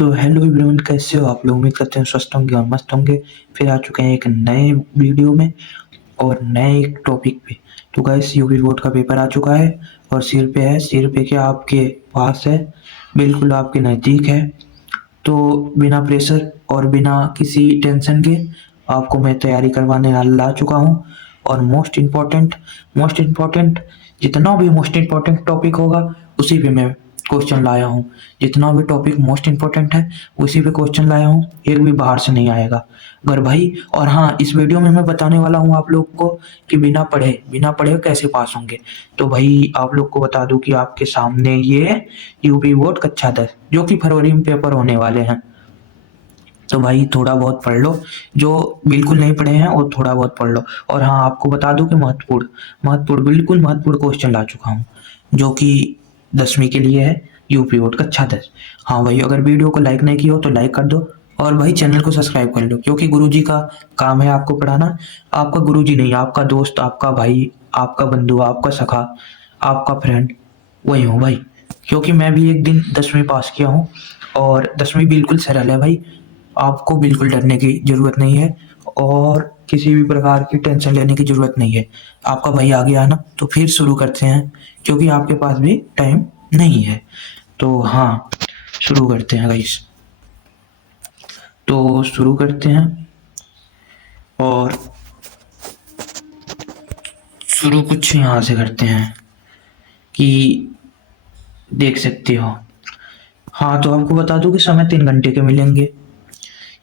तो hello everyone, कैसे हो आप लोग। उम्मीद करते हैं स्वस्थ होंगे और मस्त होंगे। फिर आ चुके हैं एक नए वीडियो में और नए एक टॉपिक पे। तो गाइस, यूपी बोर्ड का पेपर आ चुका है और सिर पे क्या आपके पास है, बिल्कुल आपके नज़दीक है। तो बिना प्रेशर और बिना किसी टेंशन के आपको मैं तैयारी करवाने ला चुका हूँ। और मोस्ट इम्पोर्टेंट जितना भी मोस्ट इम्पोर्टेंट टॉपिक होगा उसी पे मैं क्वेश्चन लाया हूँ। जितना भी टॉपिक मोस्ट इम्पोर्टेंट है उसी पे क्वेश्चन लाया हूँ, एक भी बाहर से नहीं आएगा अगर भाई। और हाँ, इस वीडियो में मैं बताने वाला हूँ आप लोग को कि बिना पढ़े कैसे पास होंगे। तो भाई आप लोग को बता दूं कि आपके सामने ये यूपी बोर्ड कक्षा 10 जो कि फरवरी में पेपर होने वाले हैं। तो भाई थोड़ा बहुत पढ़ लो, जो बिल्कुल नहीं पढ़े हैं वो थोड़ा बहुत पढ़ लो। और हाँ, आपको बता दूं कि बिल्कुल महत्वपूर्ण क्वेश्चन ला चुका हूँ जो कि 10वीं के लिए है, यूपी बोर्ड कक्षा 10। हाँ भाई, अगर वीडियो को लाइक नहीं किया हो तो लाइक कर दो और भाई चैनल को सब्सक्राइब कर लो, क्योंकि गुरुजी का काम है आपको पढ़ाना। आपका गुरुजी नहीं, आपका दोस्त, आपका भाई, आपका बंधु, आपका सखा, आपका फ्रेंड वही हूँ भाई। क्योंकि मैं भी एक दिन 10वीं पास किया हूँ और 10वीं बिल्कुल सरल है भाई। आपको बिल्कुल डरने की ज़रूरत नहीं है और किसी भी प्रकार की टेंशन लेने की ज़रूरत नहीं है। आपका भाई आ गया ना, तो फिर शुरू करते हैं, क्योंकि आपके पास भी टाइम नहीं है। तो हाँ, शुरू करते हैं गाइस। तो शुरू करते हैं और शुरू कुछ यहाँ से करते हैं कि देख सकते हो। हाँ, तो आपको बता दूं कि समय 3 घंटे के मिलेंगे।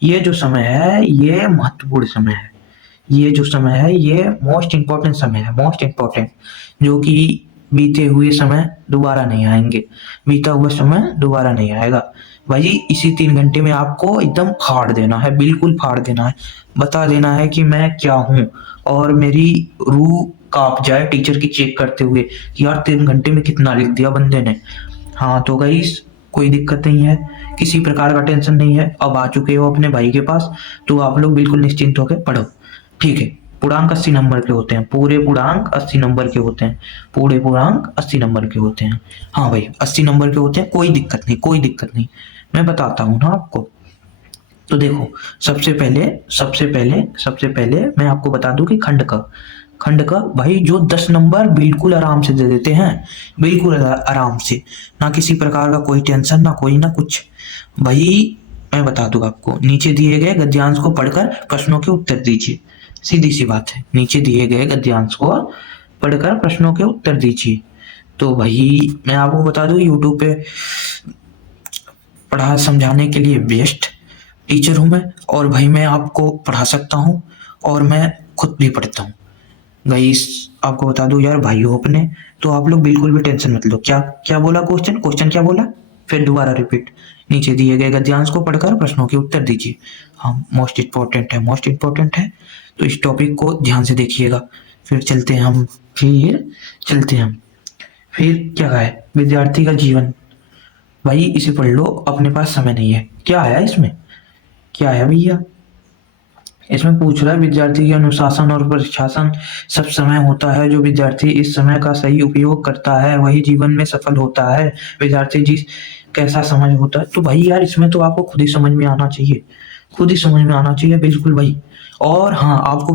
ये जो समय है ये महत्वपूर्ण समय है। ये जो समय है ये मोस्ट इम्पोर्टेंट समय है, मोस्ट इम्पोर्टेंट, जो कि बीते हुए समय दोबारा नहीं आएंगे। बीता हुआ समय दोबारा नहीं आएगा भाई। इसी 3 घंटे में आपको एकदम फाड़ देना है, बिल्कुल फाड़ देना है। बता देना है कि मैं क्या हूँ और मेरी रूह कांप जाए टीचर की चेक करते हुए कि यार 3 घंटे में कितना लिख दिया बंदे ने। हाँ तो गाइस, कोई दिक्कत नहीं है, किसी प्रकार का टेंशन नहीं है। अब आ चुके हो अपने भाई के पास, तो आप लोग बिल्कुल निश्चिंत होकर पढ़ो, ठीक है। पूर्णांक 80 नंबर के होते हैं, पूरे पूर्णांक 80 नंबर के होते हैं, पूरे पूर्णांक 80 नंबर के होते हैं। हाँ भाई, 80 नंबर के होते हैं, कोई दिक्कत नहीं, कोई दिक्कत नहीं। मैं बताता हूँ ना आपको। तो देखो, सबसे पहले मैं आपको बता दूं कि खंड का भाई जो 10 नंबर बिल्कुल आराम से दे देते हैं, बिल्कुल आराम से, ना किसी प्रकार का कोई टेंशन, ना कोई ना कुछ भाई। मैं बता दूं आपको, नीचे दिए गए गद्यांश को पढ़कर प्रश्नों के उत्तर दीजिए। सीधी सी बात है, नीचे दिए गए गद्यांश को पढ़कर प्रश्नों के उत्तर दीजिए। तो भाई मैं आपको बता दूं, यूट्यूब पे पढ़ा समझाने के लिए बेस्ट टीचर हूँ मैं। और भाई मैं आपको पढ़ा सकता हूँ और मैं खुद भी पढ़ता हूँ गाइस। आपको बता दूं यार भाई हो अपने, तो आप लोग बिल्कुल भी टेंशन मत लो। क्या क्या बोला, क्वेश्चन क्या बोला, फिर दोबारा रिपीट। नीचे दिए गए गद्यांश को पढ़कर प्रश्नों के उत्तर दीजिए। हाँ, मोस्ट इम्पोर्टेंट है, मोस्ट इम्पोर्टेंट है। तो इस टॉपिक को ध्यान से देखिएगा। फिर चलते हैं हम, फिर क्या है, विद्यार्थी का जीवन। भाई इसे पढ़ लो, अपने पास समय नहीं है। क्या है इसमें, क्या है भैया, इसमें पूछ रहा है विद्यार्थी के अनुशासन और प्रशासन सब समय होता है। जो विद्यार्थी इस समय का सही उपयोग करता है वही जीवन में सफल होता है। विद्यार्थी जिस कैसा समझ होता है। तो भाई यार, इसमें तो आपको खुद ही समझ में आना चाहिए, खुद ही समझ में आना चाहिए, बिल्कुल भाई। और हाँ, आपको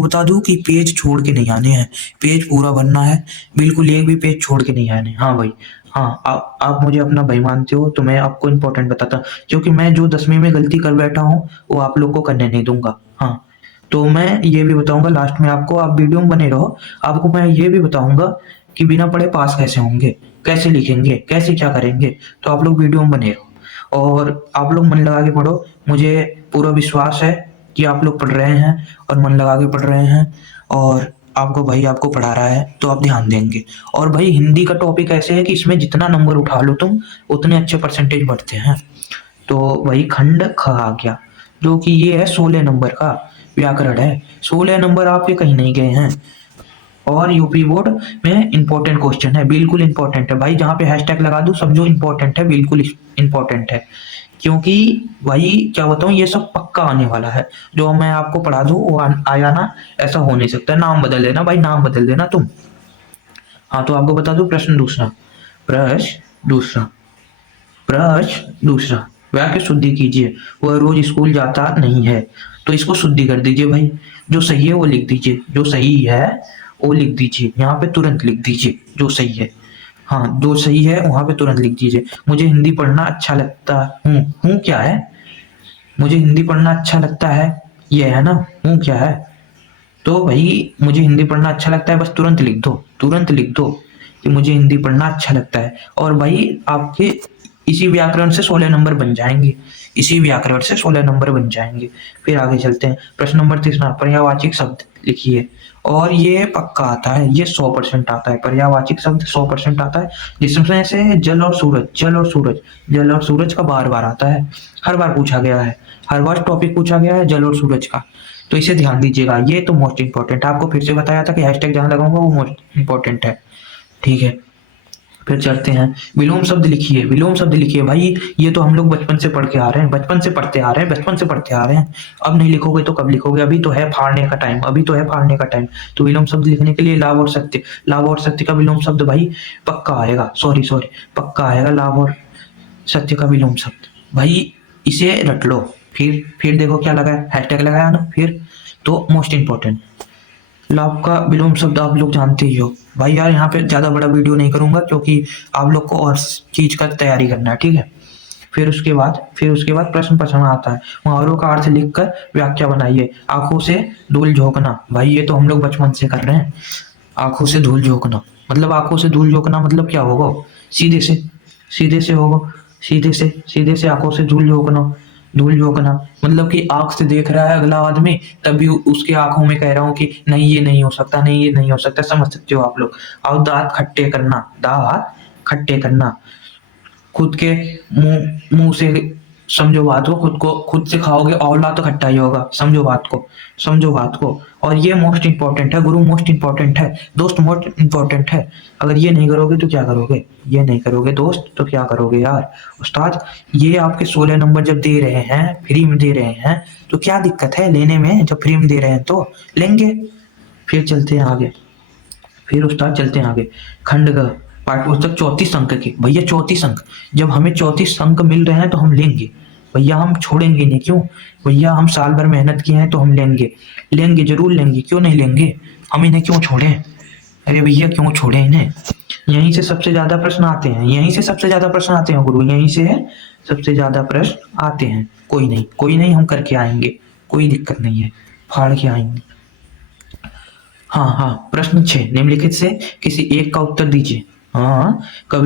बता दूं कि पेज छोड़ के नहीं आने हैं, पेज पूरा भरना है, बिल्कुल एक भी पेज छोड़ के नहीं आने। हाँ भाई, हाँ, आप मुझे अपना भाई मानते हो तो मैं आपको इम्पोर्टेंट बताता हूँ, क्योंकि मैं जो 10वीं में गलती कर बैठा हूँ वो आप लोग को करने नहीं दूंगा। हाँ, तो मैं ये भी बताऊंगा लास्ट में आपको, आप वीडियो में बने रहो। आपको मैं ये भी बताऊंगा कि बिना पढ़े पास कैसे होंगे, कैसे लिखेंगे, कैसे क्या करेंगे। तो आप लोग वीडियो में बने रहो और आप लोग मन लगा के पढ़ो। मुझे पूरा विश्वास है कि आप लोग पढ़ रहे हैं और मन लगा के पढ़ रहे हैं, और आपको भाई आपको पढ़ा रहा है तो आप ध्यान देंगे। और भाई हिंदी का टॉपिक ऐसे है कि इसमें जितना नंबर उठा लो तुम, उतने अच्छे परसेंटेज बढ़ते हैं। तो वही खंड ख आ गया, जो कि ये है 16 नंबर का व्याकरण है। 16 नंबर आपके कहीं नहीं गए हैं। और यूपी बोर्ड में इंपॉर्टेंट क्वेश्चन है, बिल्कुल इंपॉर्टेंट है भाई। जहाँ पे हैशटैग लगा दूं समझो इंपॉर्टेंट है, बिल्कुल इंपॉर्टेंट है। क्योंकि भाई क्या बताऊं, ये सब पक्का आने वाला है। जो मैं आपको पढ़ा दूं वो आया ना, ऐसा हो नहीं सकता। नाम बदल देना भाई, नाम बदल देना तुम। हाँ, तो आपको बता दूं, प्रश्न दूसरा, प्रश्न दूसरा, वाक्य शुद्धि कीजिए। वह रोज स्कूल जाता नहीं है, तो इसको शुद्धि कर दीजिए भाई। जो सही है वो लिख दीजिए, जो सही है वो लिख दीजिए, यहाँ पे तुरंत लिख दीजिए जो सही है। हाँ, जो सही है वहां पे तुरंत लिख दीजिए। मुझे हिंदी पढ़ना अच्छा लगता हूँ क्या है? मुझे हिंदी पढ़ना अच्छा लगता है, ये है ना। हूँ क्या है? तो भाई मुझे हिंदी पढ़ना अच्छा लगता है, बस तुरंत लिख दो, तुरंत लिख दो कि मुझे हिंदी पढ़ना अच्छा लगता है। और भाई आपके इसी व्याकरण से 16 नंबर बन जाएंगे, इसी व्याकरण से 16 नंबर बन जाएंगे। फिर आगे चलते हैं। प्रश्न नंबर 3, पर्यायवाची शब्द लिखिए। और ये पक्का आता है, ये 100% आता है। पर्यायवाची शब्द 100% आता है, जिसमें से जल और सूरज, जल और सूरज, जल और सूरज का बार बार आता है, हर बार पूछा गया है, हर बार टॉपिक पूछा गया है जल और सूरज का। तो इसे ध्यान दीजिएगा, ये तो मोस्ट इंपॉर्टेंट है। आपको फिर से बताया था कि हैशटैग जहां लगाऊंगा वो मोस्ट इंपॉर्टेंट है, ठीक है। फिर चलते हैं। विलोम शब्द लिखिए, विलोम शब्द लिखिए भाई। ये तो हम लोग बचपन से पढ़ के आ रहे हैं, बचपन से पढ़ते आ रहे हैं, बचपन से पढ़ते आ रहे हैं। अब नहीं लिखोगे तो कब लिखोगे? अभी तो है फाड़ने का टाइम, अभी तो है फाड़ने का टाइम। तो विलोम शब्द लिखने के लिए लाभ और सत्य, लाभ और सत्य का विलोम शब्द भाई पक्का आएगा, सॉरी सॉरी, पक्का आएगा लाभ और सत्य का विलोम शब्द भाई। इसे रट लो। फिर देखो क्या लगा है, हैशटैग लगाया ना। फिर तो मोस्ट इंपॉर्टेंट लाभ का विलोम शब्द आप लोग जानते ही हो भाई। यार यहाँ पे ज्यादा बड़ा वीडियो नहीं करूंगा, क्योंकि आप लोग को और चीज का तैयारी करना है, ठीक है। फिर उसके बाद प्रश्न पढ़ना आता है। मुहावरों का अर्थ लिखकर व्याख्या बनाइए। आंखों से धूल झोंकना, भाई ये तो हम लोग बचपन से कर रहे हैं। आंखों से धूल झोंकना मतलब, आंखों से धूल झोंकना मतलब क्या होगा? सीधे से, सीधे से होगा, सीधे से आंखों से धूल झोंकना। धूल झोंकना मतलब कि आंख से देख रहा है अगला आदमी, तभी उसके आंखों में कह रहा हूँ कि नहीं ये नहीं हो सकता, नहीं ये नहीं हो सकता। समझ सकते हो आप लोग। और दांत खट्टे करना, दांत खट्टे करना, खुद के मुंह मुंह से समझो बात को, खुद को खुद से खाओगे औला तो खट्टा ही होगा। समझो बात को, समझो बात को। और ये मोस्ट इंपॉर्टेंट है गुरु, मोस्ट इंपॉर्टेंट है दोस्त, मोस्ट इंपॉर्टेंट है। अगर ये नहीं करोगे तो क्या करोगे? ये नहीं करोगे दोस्त तो क्या करोगे यार? उस्ताद ये आपके 16 नंबर जब दे रहे हैं, फ्री में दे रहे हैं, तो क्या दिक्कत है लेने में? जब फ्री में दे रहे हैं तो लेंगे। फिर चलते हैं आगे, फिर उस्ताद चलते हैं आगे। खंड ग पाठ पुस्तक 34 अंक की, भैया 34 अंक। जब हमें 34 अंक मिल रहे हैं तो हम लेंगे भैया, हम छोड़ेंगे नहीं। क्यों भैया? हम साल भर मेहनत किए हैं तो हम लेंगे, लेंगे जरूर लेंगे, क्यों नहीं लेंगे? हम इन्हें क्यों छोड़ें? अरे भैया क्यों छोड़े इन्हें? यहीं से सबसे ज्यादा प्रश्न आते हैं, यहीं से सबसे ज्यादा प्रश्न आते हैं गुरु, यहीं से सबसे ज्यादा प्रश्न आते हैं। कोई नहीं, कोई नहीं, हम करके आएंगे, कोई दिक्कत नहीं है, फाड़ के आएंगे। हाँ हाँ, प्रश्न 6, निम्नलिखित से किसी एक का उत्तर दीजिए। हाँ, की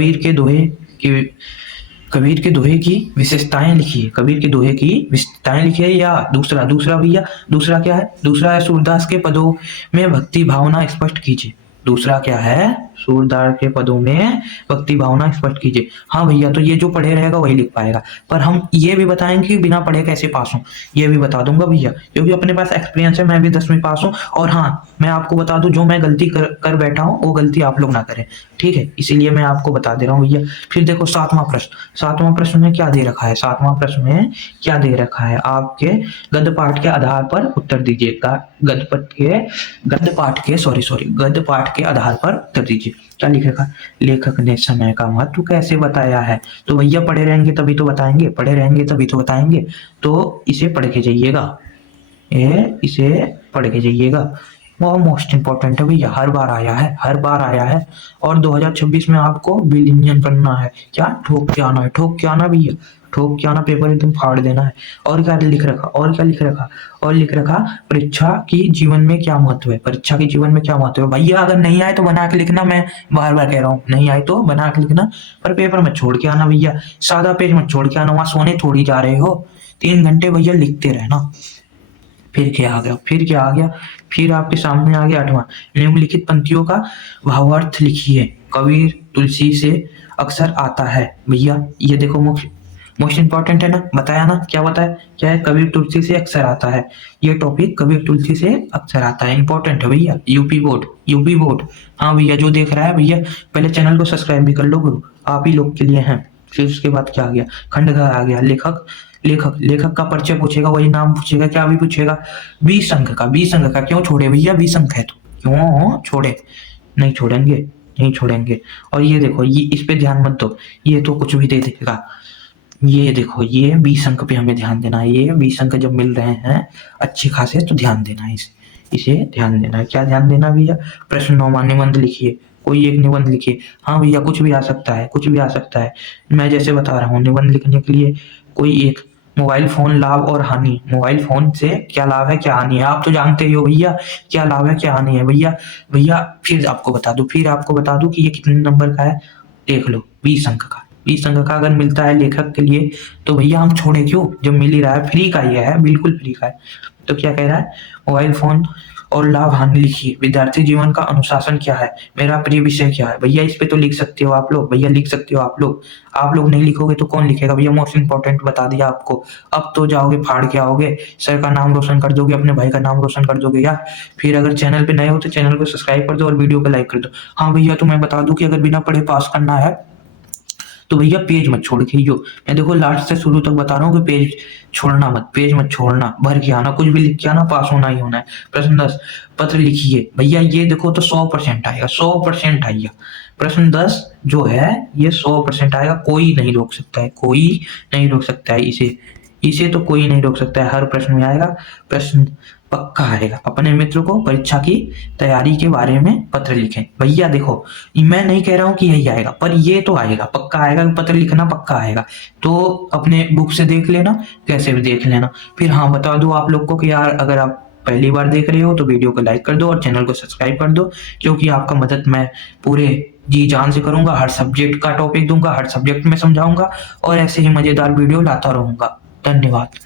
कबीर के दोहे की विशेषताएं लिखिए। कबीर के दोहे की विशेषताएं लिखिए। या दूसरा, दूसरा भैया, दूसरा क्या है? दूसरा है सूरदास के पदों में भक्ति भावना स्पष्ट कीजिए। दूसरा क्या है? सूरदास के पदों में भक्ति भावना स्पष्ट कीजिए। हाँ भैया, तो ये जो पढ़े रहेगा वही लिख पाएगा। पर हम ये भी बताएंगे कि बिना पढ़े कैसे पास हूँ, ये भी बता दूंगा भैया, क्योंकि अपने पास एक्सपीरियंस है। मैं भी 10वीं पास हूँ। और हाँ, मैं आपको बता दूं, जो मैं गलती कर बैठा हूँ वो गलती आप लोग ना करें, ठीक है। इसीलिए मैं आपको बता दे रहा हूँ भैया। फिर देखो 7वां प्रश्न, 7वां प्रश्न में क्या दे रखा है? 7वां प्रश्न में क्या दे रखा है? आपके गद्य पाठ के आधार पर उत्तर दीजिएगा। गद्य पाठ के आधार पर उत्तर दीजिए। क्या लिखेगा? लेखक ने समय का महत्व कैसे बताया है? तो भैया पढ़े रहेंगे तभी तो बताएंगे, पढ़े रहेंगे तभी तो बताएंगे। तो इसे पढ़ के जाइएगा, इसे पढ़ के जाइएगा। वो मोस्ट इंपॉर्टेंट है भैया, हर बार आया है, हर बार आया है। और 2026 में आपको बिल इंजन बनना है। क्या? ठोक के आना है, ठोक के आना भैया, ठोक के आना, पेपर एकदम फाड़ देना है। और क्या लिख रखा? और क्या लिख रखा? और लिख रखा परीक्षा की जीवन में क्या महत्व है? परीक्षा के जीवन में क्या महत्व है भैया? अगर नहीं आए तो बना के लिखना, मैं बार बार कह रहा हूँ, नहीं आए तो बना के लिखना, पर पेपर मत छोड़ के आना भैया। सादा पेज मत छोड़ के आना, वहां सोने थोड़ी जा रहे हो। 3 घंटे भैया लिखते रहना। फिर क्या आ गया? फिर आपके सामने आ गया 8वां, निम्नलिखित पंक्तियों का भावार्थ लिखिए। कबीर तुलसी से अक्सर आता है। भैया ये देखो, मोस्ट इंपॉर्टेंट है ना, बताया ना, क्या बताया? क्या है? कबीर तुलसी से अक्सर आता है। ये टॉपिक कबीर तुलसी से अक्सर आता है, इंपॉर्टेंट है भैया। UP board. हाँ भैया, जो देख रहा है भैया पहले चैनल को सब्सक्राइब भी कर लो गुरु, आप ही लोग के लिए हैं। फिर उसके बाद क्या आ गया? खंडघर आ गया। लेखक का परिचय पूछेगा, वही नाम पूछेगा, क्या भी पूछेगा? 20 अंक का, 20 अंक का। क्यों छोड़े भैया? 20 अंक है तो क्यों छोड़े? नहीं छोड़ेंगे, नहीं छोड़ेंगे। और ये देखो, ये इस पे ध्यान मत दो, ये तो कुछ भी दे देगा। ये देखो, ये 20 अंक पे हमें ध्यान देना है। ये 20 अंक जब मिल रहे हैं अच्छे खासे तो ध्यान देना है इसे ध्यान देना है। क्या ध्यान देना भैया? प्रश्न 9 निबंध लिखिए, कोई एक निबंध लिखिए। हाँ भैया, कुछ भी आ सकता है, कुछ भी आ सकता है। मैं जैसे बता रहा हूँ, निबंध लिखने के लिए कोई एक, मोबाइल फोन लाभ और हानि, मोबाइल फोन से क्या लाभ है क्या हानि है, आप तो जानते ही हो भैया क्या लाभ है क्या हानि है। भैया भैया फिर आपको बता दूं कि ये कितने नंबर का है। देख लो, 20 अंक का। 20 अंक का अगर मिलता है लेखक के लिए तो भैया हम छोड़े क्यों, जब मिल ही रहा है, फ्री का ही है, बिल्कुल फ्री का है। तो क्या कह रहा है, मोबाइल फोन और लाभ हानि लिखिए। विद्यार्थी जीवन का अनुशासन क्या है, मेरा प्रिय विषय क्या है। भैया इस पे तो लिख सकते हो आप लोग, भैया लिख सकते हो आप लोग। आप लोग नहीं लिखोगे तो कौन लिखेगा भैया? मोस्ट इंपॉर्टेंट बता दिया आपको। अब तो जाओगे फाड़ के आओगे, सर का नाम रोशन कर दोगे, अपने भाई का नाम रोशन कर दोगे यार। फिर अगर चैनल पे नए हो तो चैनल को सब्सक्राइब कर दो और वीडियो को लाइक कर दो। हाँ भैया, तो मैं बता दूं कि अगर बिना पढ़े पास करना है तो भैया पेज मत छोड़ के, यो मैं देखो लास्ट से शुरू तक बता रहा हूँ कि पेज छोड़ना मत, पेज मत छोड़ना, भर के आना, कुछ भी लिख के आना, पास होना ही होना है। प्रश्न 10, पत्र लिखिए। भैया ये देखो तो 100% आएगा, 100% आएगा। प्रश्न 10 जो है ये 100% आएगा, कोई नहीं रोक सकता है, कोई नहीं रोक सकता है इसे, इसे तो कोई नहीं रोक सकता है, हर प्रश्न में आएगा। प्रश्न पक्का आएगा। अपने मित्र को परीक्षा की तैयारी के बारे में पत्र लिखें। भैया देखो, मैं नहीं कह रहा हूँ कि यही आएगा, पर ये तो आएगा, पक्का आएगा, पत्र लिखना पक्का आएगा। तो अपने बुक से देख लेना, कैसे भी देख लेना। फिर हाँ, बता दो आप लोग को कि यार अगर आप पहली बार देख रहे हो तो वीडियो को लाइक कर दो और चैनल को सब्सक्राइब कर दो, क्योंकि आपका मदद मैं पूरे जी जान से करूंगा। हर सब्जेक्ट का टॉपिक दूंगा, हर सब्जेक्ट में समझाऊंगा और ऐसे ही मजेदार वीडियो लाता रहूंगा। धन्यवाद।